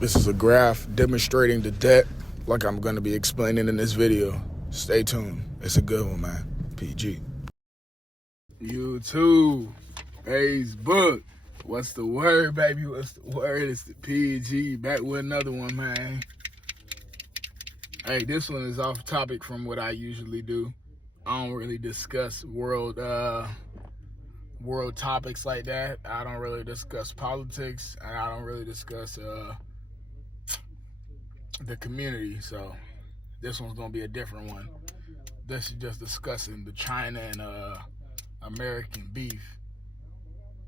This is a graph demonstrating the debt like I'm going to be explaining in this video. Stay tuned. It's a good one, man. PG. YouTube, Facebook. What's the word, baby? What's the word? It's the PG. Back with another one, man. Hey, this one is off topic from what I usually do. I don't really discuss world topics like that. I don't really discuss politics, and I don't really discuss the community. So this one's gonna be a different one. This is just discussing the China and American beef.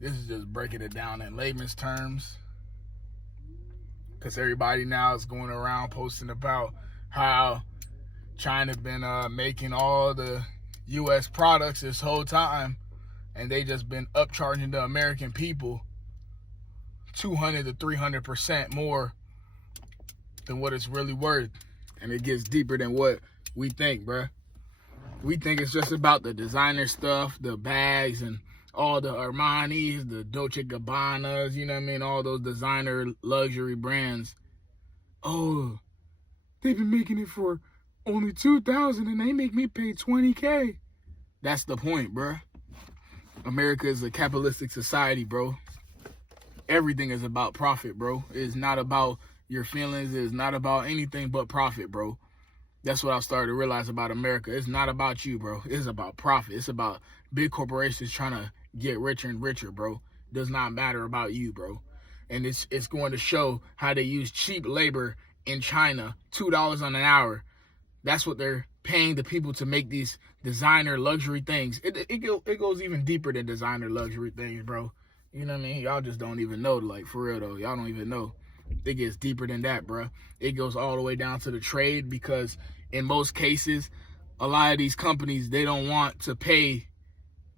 This is just breaking it down in layman's terms, because everybody now is going around posting about how China's been making all the U.S. products this whole time, and they just been upcharging the American people 200 to 300% more than what it's really worth. And it gets deeper than what we think, bruh. We think it's just about the designer stuff, the bags, and all the Armanis, the Dolce Gabbanas, you know what I mean? All those designer luxury brands. Oh, they've been making it for only $2,000 and they make me pay $20K. That's the point, bruh. America is a capitalistic society, bro. Everything is about profit, bro. It's not about your feelings. It's not about anything but profit, bro. That's what I started to realize about America. It's not about you, bro. It's about profit. It's about big corporations trying to get richer and richer, bro. It does not matter about you, bro. And it's going to show how they use cheap labor in China, $2 on an hour. That's what they're paying the people to make these designer luxury things. It goes even deeper than designer luxury things, bro. You know what I mean? Y'all just don't even know, like, for real though. Y'all don't even know. It gets deeper than that, bro. It goes all the way down to the trade, because in most cases, a lot of these companies, they don't want to pay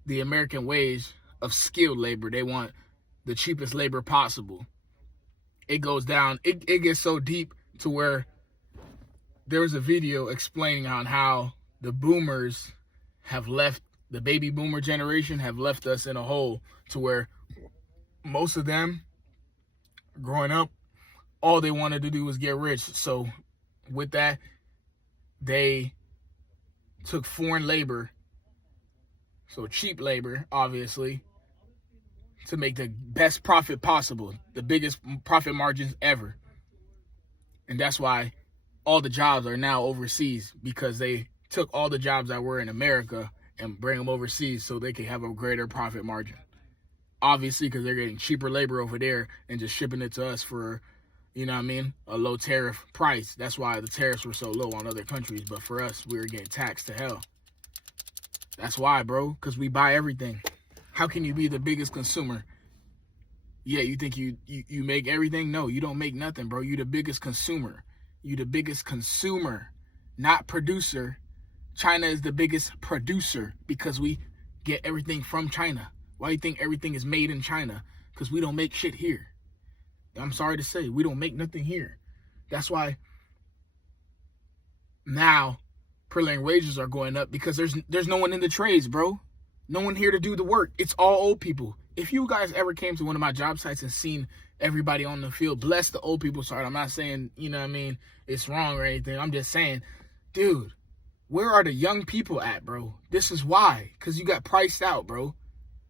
the American wage of skilled labor. They want the cheapest labor possible. It goes down. It gets so deep to where there was a video explaining on how the boomers have left, the baby boomer generation have left us in a hole, to where most of them growing up, all they wanted to do was get rich. So with that, they took foreign labor, so cheap labor, obviously, to make the best profit possible, the biggest profit margins ever. And that's why all the jobs are now overseas, because they took all the jobs that were in America and bring them overseas so they can have a greater profit margin. Obviously, because they're getting cheaper labor over there and just shipping it to us for, you know what I mean, a low tariff price. That's why the tariffs were so low on other countries. But for us, we were getting taxed to hell. That's why, bro, because we buy everything. How can you be the biggest consumer? Yeah, you think you make everything? No, you don't make nothing, bro. You the biggest consumer. You the biggest consumer, not producer. China is the biggest producer because we get everything from China. Why do you think everything is made in China? Because we don't make shit here. I'm sorry to say, we don't make nothing here. That's why now prevailing wages are going up, because there's no one in the trades, bro. No one here to do the work. It's all old people. If you guys ever came to one of my job sites and seen everybody on the field, bless the old people. Sorry, I'm not saying, you know what I mean, it's wrong or anything. I'm just saying, dude, where are the young people at, bro? This is why. Because you got priced out, bro.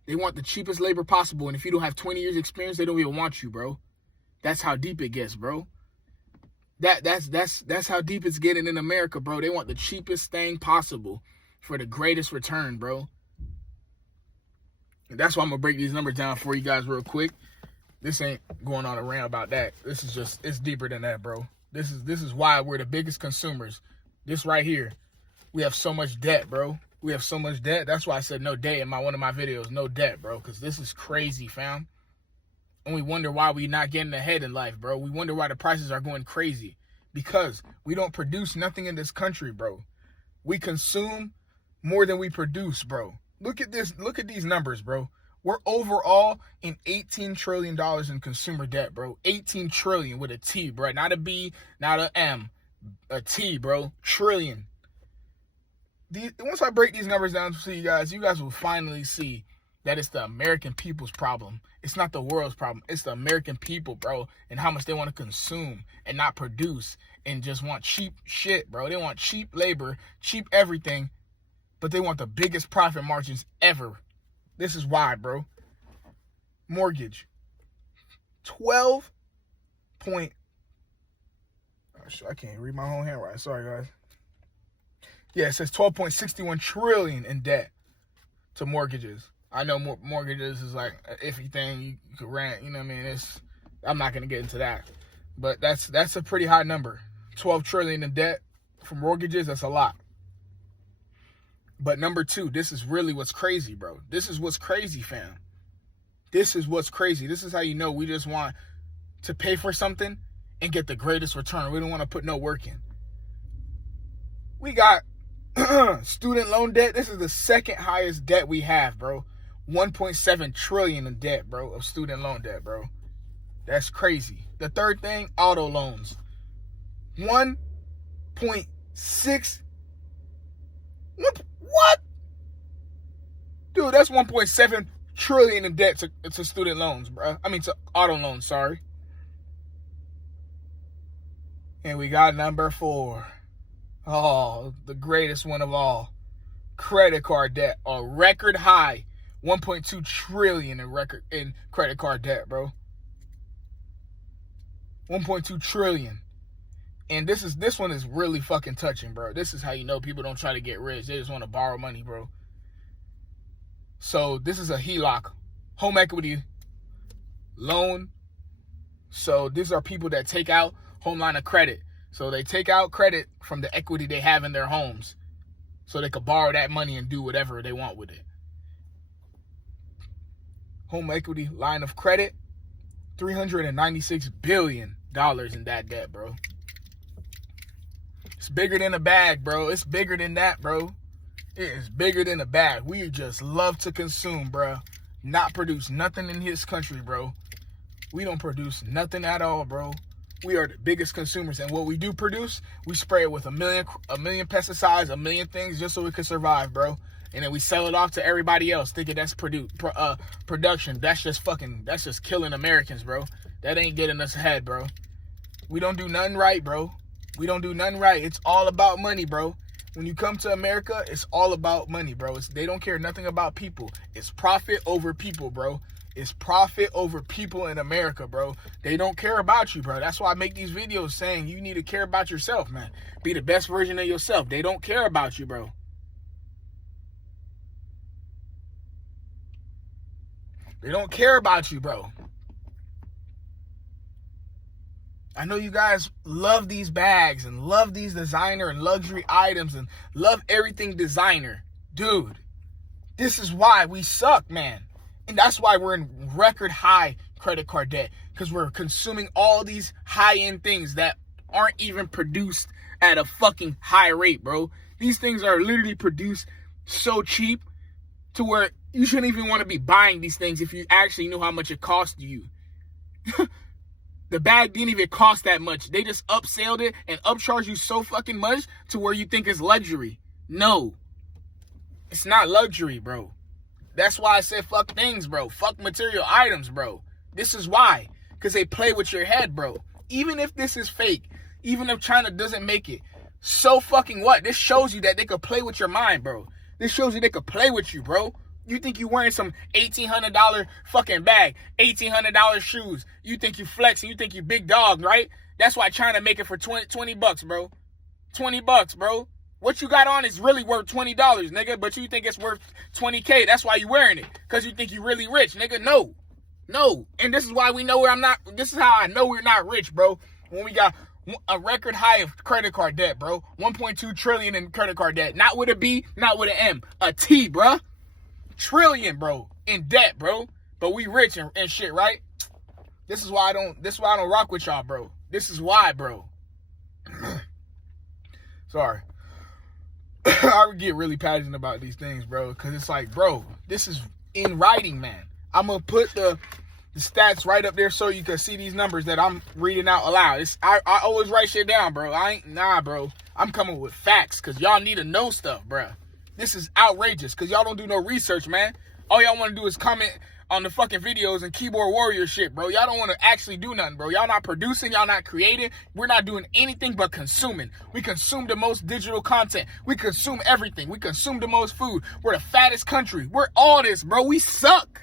They want the cheapest labor possible. And if you don't have 20 years experience, they don't even want you, bro. That's how deep it gets, bro. That's how deep it's getting in America, bro. They want the cheapest thing possible for the greatest return, bro. And that's why I'm gonna break these numbers down for you guys real quick. This ain't going on a rant about that. This is just, it's deeper than that, bro. This is why we're the biggest consumers. This right here. We have so much debt, bro. We have so much debt. That's why I said no debt in one of my videos. No debt, bro. Because this is crazy, fam. And we wonder why we're not getting ahead in life, bro. We wonder why the prices are going crazy. Because we don't produce nothing in this country, bro. We consume more than we produce, bro. Look at this. Look at these numbers, bro. We're overall in $18 trillion in consumer debt, bro. 18 trillion with a T, bro. Not a B, not a M. A T, bro. Trillion. Once I break these numbers down to you guys will finally see that it's the American people's problem. It's not the world's problem. It's the American people, bro, and how much they want to consume and not produce and just want cheap shit, bro. They want cheap labor, cheap everything, but they want the biggest profit margins ever. This is why, bro. Mortgage. 12 point... Oh, I can't read my own handwriting. Sorry, guys. Yeah, it says 12.61 trillion in debt to mortgages. I know mortgages is like an iffy thing. You could rent, you know what I mean? I'm not going to get into that. But that's a pretty high number. 12 trillion in debt for mortgages, that's a lot. But number two, this is really what's crazy, bro. This is what's crazy, fam. This is what's crazy. This is how you know we just want to pay for something and get the greatest return. We don't want to put no work in. We got student loan debt. This is the second highest debt we have, bro. 1.7 trillion in debt, bro, of student loan debt, bro. That's crazy. The third thing, auto loans. 1.6. What? Dude, that's 1.7 trillion in debt to student loans, bro. I mean, to auto loans, sorry. And we got number 4. Oh, the greatest one of all. Credit card debt. A record high. 1.2 trillion in credit card debt, bro. 1.2 trillion. And this one is really fucking touching, bro. This is how you know people don't try to get rich. They just want to borrow money, bro. So this is a HELOC, home equity loan. So these are people that take out home line of credit. So they take out credit from the equity they have in their homes so they could borrow that money and do whatever they want with it. Home equity line of credit, $396 billion in that debt, bro. It's bigger than a bag, bro. It's bigger than that, bro. It is bigger than a bag. We just love to consume, bro. Not produce nothing in his country, bro. We don't produce nothing at all, bro. We are the biggest consumers, and what we do produce, we spray it with a million pesticides, a million things just so we can survive, bro. And then we sell it off to everybody else, thinking that's production. That's just killing Americans, bro. That ain't getting us ahead, bro. We don't do nothing right, bro. We don't do nothing right. It's all about money, bro. When you come to America, it's all about money, bro. They don't care nothing about people. It's profit over people, bro. It's profit over people in America, bro. They don't care about you, bro. That's why I make these videos saying you need to care about yourself, man. Be the best version of yourself. They don't care about you, bro. They don't care about you, bro. I know you guys love these bags and love these designer and luxury items and love everything designer. Dude, this is why we suck, man. And that's why we're in record high credit card debt. Because we're consuming all these high-end things that aren't even produced at a fucking high rate, bro. These things are literally produced so cheap to where you shouldn't even want to be buying these things if you actually knew how much it cost you. The bag didn't even cost that much. They just upselled it and upcharged you so fucking much to where you think it's luxury. No. It's not luxury, bro. That's why I said fuck things, bro. Fuck material items, bro. This is why. Because they play with your head, bro. Even if this is fake, even if China doesn't make it, so fucking what? This shows you that they could play with your mind, bro. This shows you they could play with you, bro. You think you wearing some $1,800 fucking bag, $1,800 shoes. You think you flexing, you think you big dog, right? That's why China make it for 20 bucks, bro. 20 bucks, bro. What you got on is really worth $20, nigga, but you think it's worth 20K. That's why you wearing it, because you think you really rich, nigga. No. No. And this is why we know this is how I know we're not rich, bro. When we got a record high of credit card debt, bro. 1.2 trillion in credit card debt. Not with a B, not with an M. A T, bro. Trillion, bro, in debt, bro. But we rich and shit, right? This is why I don't rock with y'all, bro. This is why, bro. Sorry. I would get really passionate about these things, bro, because it's like, bro, this is in writing, man. I'm gonna put the stats right up there so you can see these numbers that I'm reading out aloud. I always write shit down, bro. Bro. I'm coming with facts because y'all need to know stuff, bro. This is outrageous because y'all don't do no research, man. All y'all want to do is comment on the fucking videos and keyboard warrior shit, bro. Y'all don't want to actually do nothing, bro. Y'all not producing, y'all not creating. We're not doing anything but consuming. We consume the most digital content. We consume everything. We consume the most food. We're the fattest country. We're all this, bro. We suck.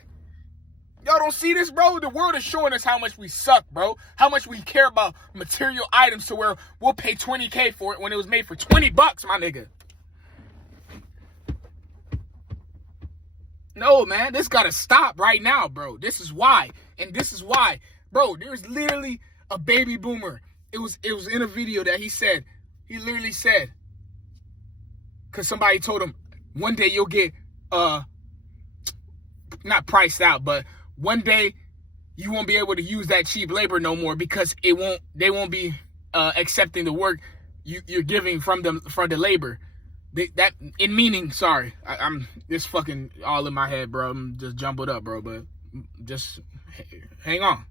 Y'all don't see this, bro? The world is showing us how much we suck, bro. How much we care about material items to where we'll pay $20K for it when it was made for $20, my nigga. No, man, this gotta stop right now, bro. This is why. And this is why. Bro, there's literally a baby boomer. It was in a video that he literally said, because somebody told him, one day you'll get, not priced out, but one day you won't be able to use that cheap labor no more because they won't be accepting the work you're giving from the labor. That in meaning, sorry, I'm this fucking all in my head, bro. I'm just jumbled up, bro. But just hang on.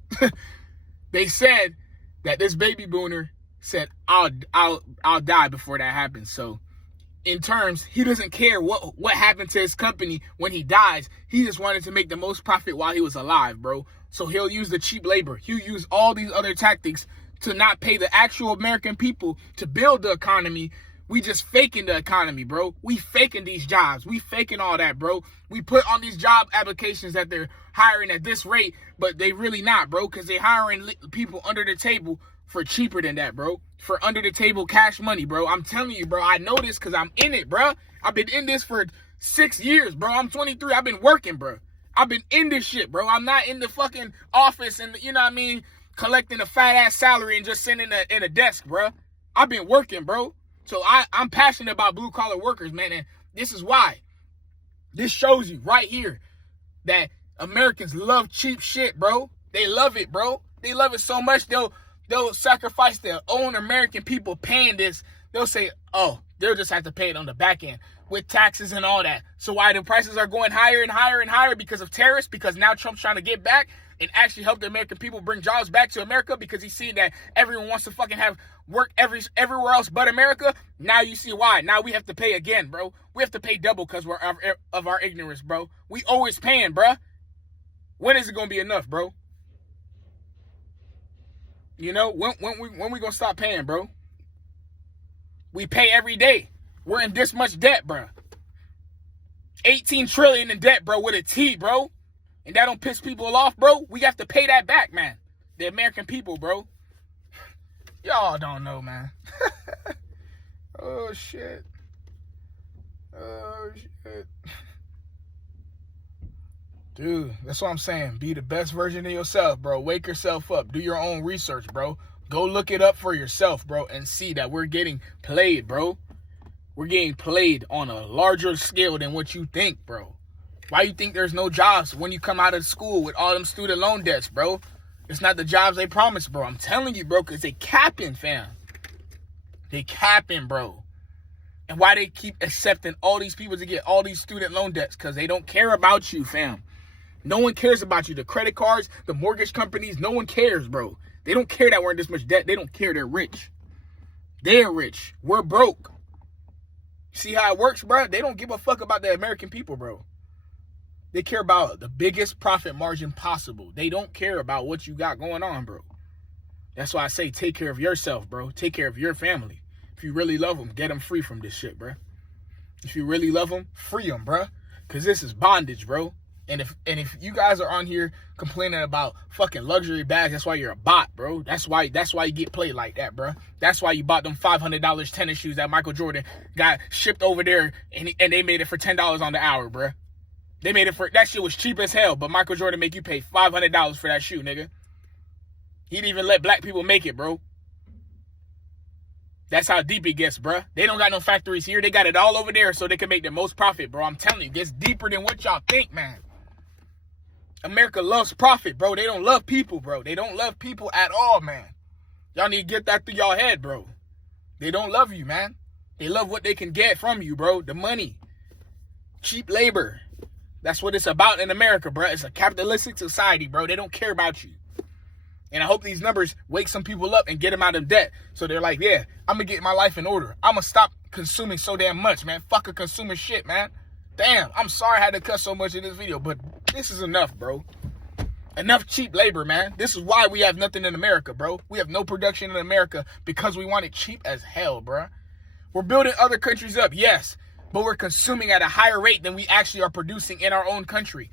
They said that this baby boomer said, "I'll die before that happens." So, in terms, he doesn't care what happened to his company when he dies. He just wanted to make the most profit while he was alive, bro. So he'll use the cheap labor. He'll use all these other tactics to not pay the actual American people to build the economy. We just faking the economy, bro. We faking these jobs. We faking all that, bro. We put on these job applications that they're hiring at this rate, but they really not, bro, because they're hiring people under the table for cheaper than that, bro. For under the table cash money, bro. I'm telling you, bro. I know this because I'm in it, bro. I've been in this for 6 years, bro. I'm 23. I've been working, bro. I've been in this shit, bro. I'm not in the fucking office and, you know what I mean, collecting a fat-ass salary and just sitting in a desk, bro. I've been working, bro. So I'm passionate about blue-collar workers, man, and this is why. This shows you right here that Americans love cheap shit, bro. They love it, bro. They love it so much, they'll sacrifice their own American people paying this. They'll say, oh, they'll just have to pay it on the back end with taxes and all that. So why the prices are going higher and higher and higher? Because of tariffs, because now Trump's trying to get back and actually help the American people bring jobs back to America because he's seen that everyone wants to fucking have work everywhere else but America. Now you see why. Now we have to pay again, bro. We have to pay double because we're of our ignorance, bro. We always paying, bro. When is it going to be enough, bro? You know, when we going to stop paying, bro? We pay every day. We're in this much debt, bro. 18 trillion in debt, bro, with a T, bro. And that don't piss people off, bro. We have to pay that back, man. The American people, bro. Y'all don't know, man. Oh, shit. Oh, shit. Dude, that's what I'm saying. Be the best version of yourself, bro. Wake yourself up. Do your own research, bro. Go look it up for yourself, bro, and see that we're getting played, bro. We're getting played on a larger scale than what you think, bro. Why you think there's no jobs when you come out of school with all them student loan debts, bro? It's not the jobs they promised, bro. I'm telling you, bro, because they capping, fam. They capping, bro. And why they keep accepting all these people to get all these student loan debts? Because they don't care about you, fam. No one cares about you. The credit cards, the mortgage companies, no one cares, bro. They don't care that we're in this much debt. They don't care. They're rich. They're rich. We're broke. See how it works, bro? They don't give a fuck about the American people, bro. They care about the biggest profit margin possible. They don't care about what you got going on, bro. That's why I say take care of yourself, bro. Take care of your family. If you really love them, get them free from this shit, bro. If you really love them, free them, bro. Because this is bondage, bro. And if you guys are on here complaining about fucking luxury bags, that's why you're a bot, bro. That's why you get played like that, bro. That's why you bought them $500 tennis shoes that Michael Jordan got shipped over there and they made it for $10 on the hour, bro. They made it for, that shit was cheap as hell, but Michael Jordan make you pay $500 for that shoe, nigga. He didn't even let black people make it, bro. That's how deep it gets, bro. They don't got no factories here. They got it all over there so they can make the most profit, bro. I'm telling you, it gets deeper than what y'all think, man. America loves profit, bro. They don't love people, bro. They don't love people at all, man. Y'all need to get that through y'all head, bro. They don't love you, man. They love what they can get from you, bro. The money. Cheap labor. That's what it's about in America, bro. It's a capitalistic society, bro. They don't care about you. And I hope these numbers wake some people up and get them out of debt. So they're like, yeah, I'm going to get my life in order. I'm going to stop consuming so damn much, man. Fuck a consumer shit, man. Damn, I'm sorry I had to cut so much in this video, but this is enough, bro. Enough cheap labor, man. This is why we have nothing in America, bro. We have no production in America because we want it cheap as hell, bro. We're building other countries up, yes, but we're consuming at a higher rate than we actually are producing in our own country.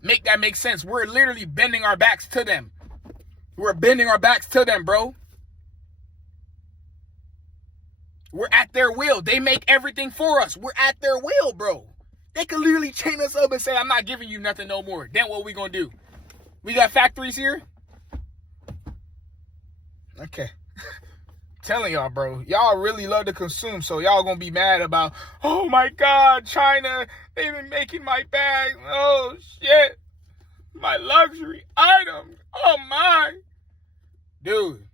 Make that make sense. We're literally bending our backs to them. We're bending our backs to them, bro. We're at their will. They make everything for us. We're at their will, bro. They could literally chain us up and say, I'm not giving you nothing no more. Then what we gonna do? We got factories here? Okay. Telling y'all, bro. Y'all really love to consume, so y'all gonna be mad about, oh my God, China, they've been making my bag. Oh, shit. My luxury items. Oh, my. Dude.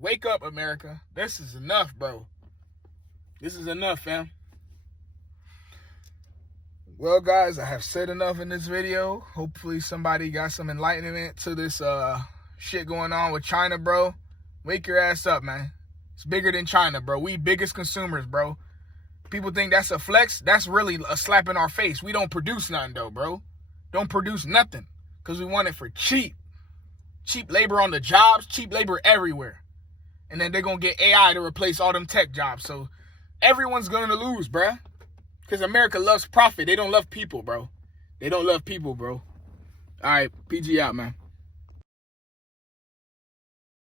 Wake up, America. This is enough, bro. This is enough, fam. Well, guys, I have said enough in this video. Hopefully somebody got some enlightenment to this shit going on with China, bro. Wake your ass up, man. It's bigger than China, bro. We biggest consumers, bro. People think that's a flex. That's really a slap in our face. We don't produce nothing, though, bro. Don't produce nothing because we want it for cheap. Cheap labor on the jobs, cheap labor everywhere. And then they're going to get AI to replace all them tech jobs. So everyone's going to lose, bruh. Because America loves profit. They don't love people, bro. They don't love people, bro. All right, PG out, man.